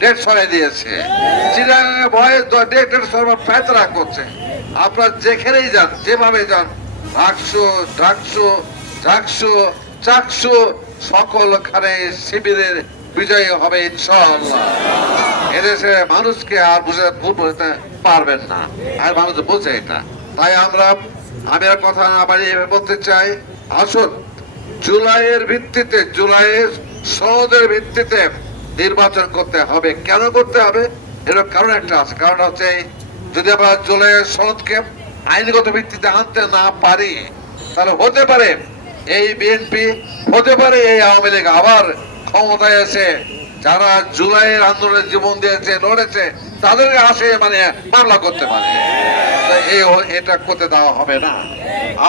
Date সরাই দিয়েছে। চিরাঙ্গে ভয়ে ডেট সরবার ফেতরা করছে। আপনার যেখানেই যান, যেভাবে যান ভাগসু ঢাকসু ঢাকসু চাকসু সকলখানে শিবিরের বিজয়ী হবে ইনশাআল্লাহ। এদেশে মানুষকে আর বুঝে ভুল বুঝতে পারবেন না। আর মানুষ বোঝে এটা। তাই আমরা আমি আর কথা না বাড়ি এভাবে বলতে চাই, আসুন, জুলাইয়ের ভিত্তিতে, জুলাইয়ের সনদের ভিত্তিতে নির্বাচন করতে হবে। কেন করতে হবে? এর কারণ একটা আছে। কারণ হচ্ছে, যদি আমরা জুলাইয়ের সনদকে আইনগত ভিত্তিতে আনতে না পারি, তাহলে হতে পারে এই বিএনপি, হতে পারে এই আওয়ামী লীগ আবার ক্ষমতায় এসে যারা জুলাইয়ের আন্দোলনে জীবন দিয়েছে, লড়েছে, তাদেরকে আসে মানে মামলা করতে পারে। এই এটা করতে দেওয়া হবে না।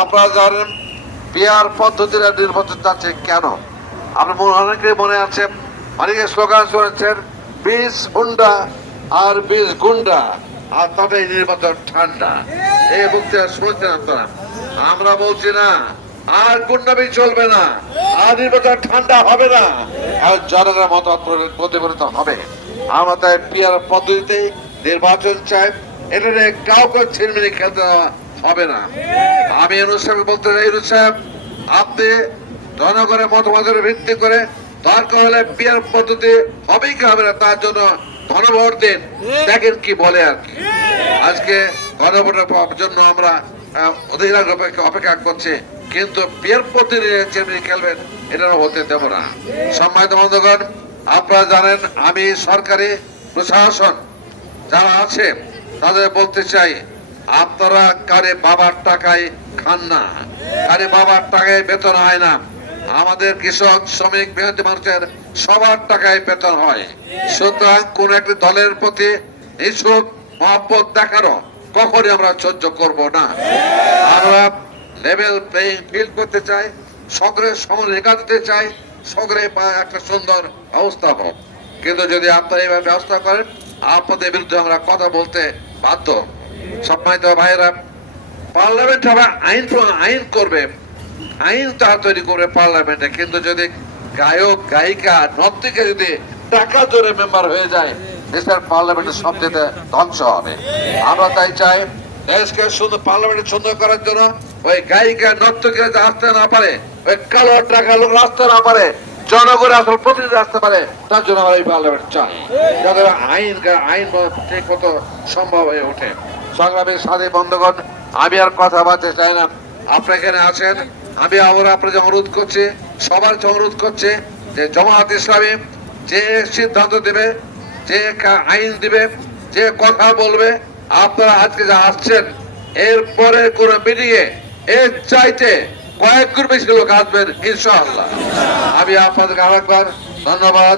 আপনারা জানেন বিয়ার পদ্ধতিরা নির্বাচন যাচ্ছে কেন? আপনার মনে অনেকে মনে আছে? অনেকে স্লোগান শুনেছেন বিষ হুন্ডা আর বিষ গুন্ডা, আর তবে নির্বাচন ঠান্ডা। এই বক্তৃতা শুনছেন আপনারা। আমরা বলছি না, আর গুন্ডামি চলবে না, আর নির্বাচন ঠান্ডা হবে না। আর জনগণের মত প্রতিফলিত হবে। আমরা তাই পিয়ার পদ্ধতিতে নির্বাচন চাই। এটা নিয়ে কাউকে ছিনমিনি খেলতে হবে না। আমি সাহেব বলতে চাই সাহেব, আপনি জনগণের মতামতের ভিত্তি করে দরকার হলে পিয়ার পদ্ধতি হবেই কি হবে না, তার জন্য গণভোট দিন। দেখেন কি বলে আর কি। আজকে গণভোটের জন্য আমরা অধীর অপেক্ষা- করছি। কিন্তু পিয়ার পদ্ধতি চেমনি খেলবেন, এটা হতে দেব না। সম্মানিত বন্ধুগণ, আপনারা জানেন, আমি সরকারি প্রশাসন যারা আছে, তাদের বলতে চাই, আপনারা কারে বাবার টাকায় খান না। কারে বাবার টাকায় বেতন হয় না। আমাদের কৃষক, শ্রমিক, মেহনতি মানুষের সবার টাকায় বেতন হয়। সুতরাং কোন একটি দলের প্রতি নিছক মহব্বত দেখানো কখনই আমরা সহ্য করব না। আমরা লেভেল প্লেইং ফিল্ড করতে চাই সকলে সমান রেখা দিতে চাই সকলে একটা সুন্দর অবস্থা হোক কিন্তু যদি আপনারা এইভাবে ব্যবস্থা করেন, আপনাদের বিরুদ্ধে আমরা কথা বলতে বাধ্য। সম্মানিত ভাইয়েরা, পার্লামেন্ট হবে আইন আইন করবে। আইন তারা তৈরি করবে পার্লামেন্টে, কিন্তু যদি গায়ক, গায়িকা, নর্তিকে যদি টাকা জোরে মেম্বার হয়ে যায়, দেশের পার্লামেন্টের সবচেয়ে ধ্বংস হবে। আমরা তাই চাই, দেশকে শুধু পার্লামেন্টে সুন্দর করার জন্য ওই গায়িকা নর্তকীরা যাতে আসতে না পারে, ওই কালো টাকা লোক আসতে না পারে জনগণের আসল প্রতিনিধি আসতে পারে, তার জন্য আমরা এই পার্লামেন্ট চাই। যাতে আইন আইন ঠিক মতো সম্ভব হয়ে ওঠে। সংগ্রামের সাথে বন্ধুগণ, আমি আর কথা বলতে চাই না। আপনি এখানে আছেন আমি আবার আপনাদের অনুরোধ করছি, সবার অনুরোধ করছে যে জমাহাত ইসলামী যে সিদ্ধান্ত দেবে, যে আইন দিবে, যে কথা বলবে, আপনারা আজকে যা আসছেন, এরপরে কোন মিটিংয়ে এর চাইতে কয়েক বেশি লোক আসবেন, ইনশাআল্লাহ। আমি আপনাদেরকে আরেকবার ধন্যবাদ।